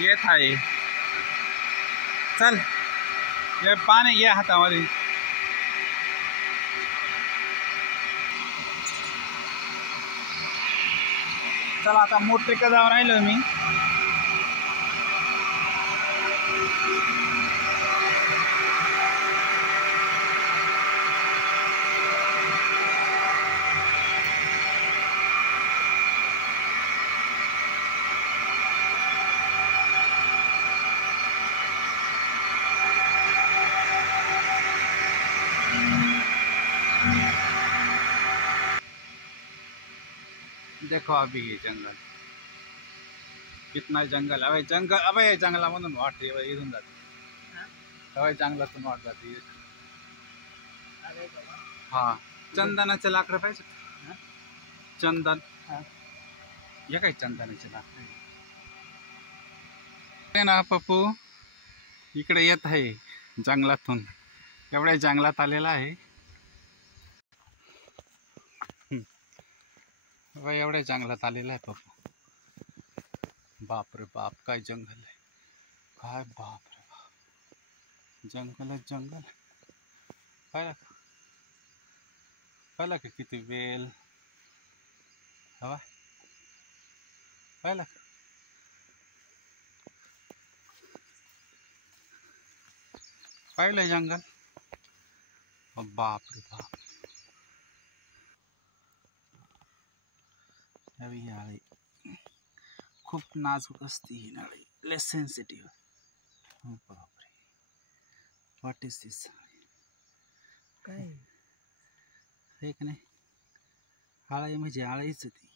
येत आहे. चल हे पाणी घे हातामध्ये. चला आता मोठे का जाऊन राहिलो मी. देखो अभी ये जंगल कितना जंगल. अबे जंगल, अबे जंगलामधून वाटते इथून जाते. अबे जंगलातून वाट जाते. हा चंदनाचे लाकडं पाहिजे. चंदन हे काय चंदनाचे लाकडं ना पप्पू इकडे येत आहे जंगलातून. एवढ्या जंगलात आलेला आहे. एवढ्या जंगलात आलेला आहे पप्पू. बाप रे बाप काय जंगल आहे. काय बाप रे बाप जंगल आहे जंगल. पाहिला का किती वेल हवा. पाहिला का पाहिलं जंगल. बाप रे बाप. ही नाळी खूप नाजूक असते. ही नाळी लय सेन्सिटिव्ह. बापरे व्हॉट इज दिस. काय हे का नाही. आळी म्हणजे आळीच ती.